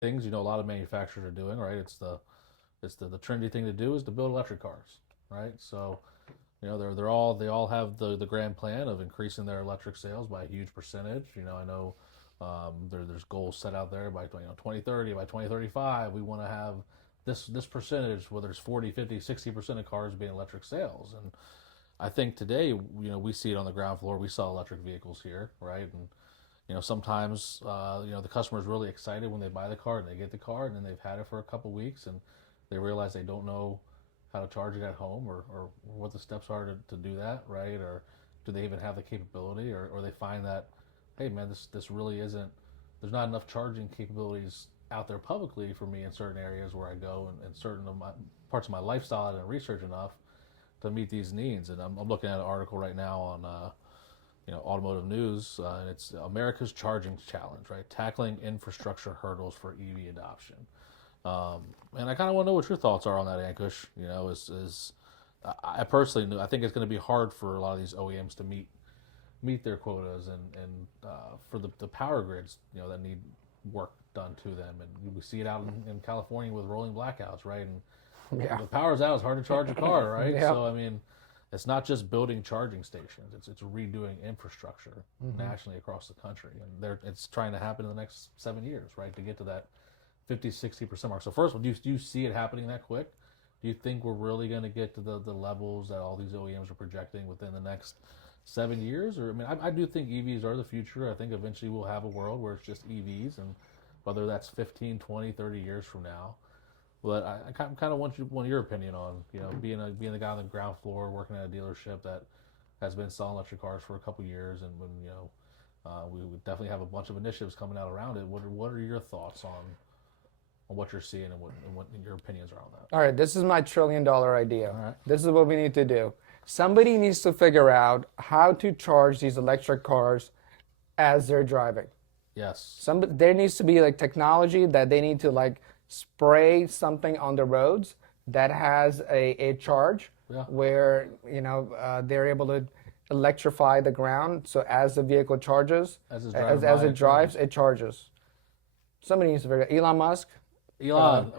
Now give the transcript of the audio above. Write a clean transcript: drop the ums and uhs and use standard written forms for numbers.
things a lot of manufacturers are doing, right? It's the trendy thing to do is to build electric cars, right? So they all have the grand plan of increasing their electric sales by a huge percentage. I know there's goals set out there by 2030, by 2035 we want to have this percentage, whether it's 40, 50, 60% of cars being electric sales. And I think today we see it on the ground floor. We saw electric vehicles here, right? And sometimes the customer is really excited when they buy the car and they get the car, and then they've had it for a couple weeks and they realize they don't know how to charge it at home, or what the steps are to do that, right? Or do they even have the capability, or they find that, hey man, this really isn't, there's not enough charging capabilities out there publicly for me in certain areas where I go, and certain of my parts of my lifestyle I didn't research enough to meet these needs. And I'm looking at an article right now on automotive news, and it's America's Charging Challenge, right? Tackling infrastructure hurdles for EV adoption. And I kind of want to know what your thoughts are on that, Ankush. I personally I think it's going to be hard for a lot of these OEMs to meet their quotas, and for the power grids, that need work done to them. And we see it out in California with rolling blackouts, right? And Yeah. the power's out, it's hard to charge a car, right? Yeah. So I mean, it's not just building charging stations; it's redoing infrastructure nationally across the country, and it's trying to happen in the next 7 years, right? To get to that 50-60% mark. So first of all, do you see it happening that quick? Do you think we're really going to get to the levels that all these OEMs are projecting within the next 7 years? Or I do think EVs are the future. I think eventually we'll have a world where it's just EVs, and whether that's 15, 20, 30 years from now. But I kind of want your opinion on being the guy on the ground floor working at a dealership that has been selling electric cars for a couple years, and when we would definitely have a bunch of initiatives coming out around it. What are your thoughts on what you're seeing, and what your opinions are on that? All right, this is my $1 trillion idea. All right. This is what we need to do. Somebody needs to figure out how to charge these electric cars as they're driving. Yes. There needs to be like technology that they need to like spray something on the roads that has a charge, Yeah. where they're able to electrify the ground. So as the vehicle charges, As it's as driving by, it drives, it charges. Somebody needs to figure out. Elon Musk. Elon,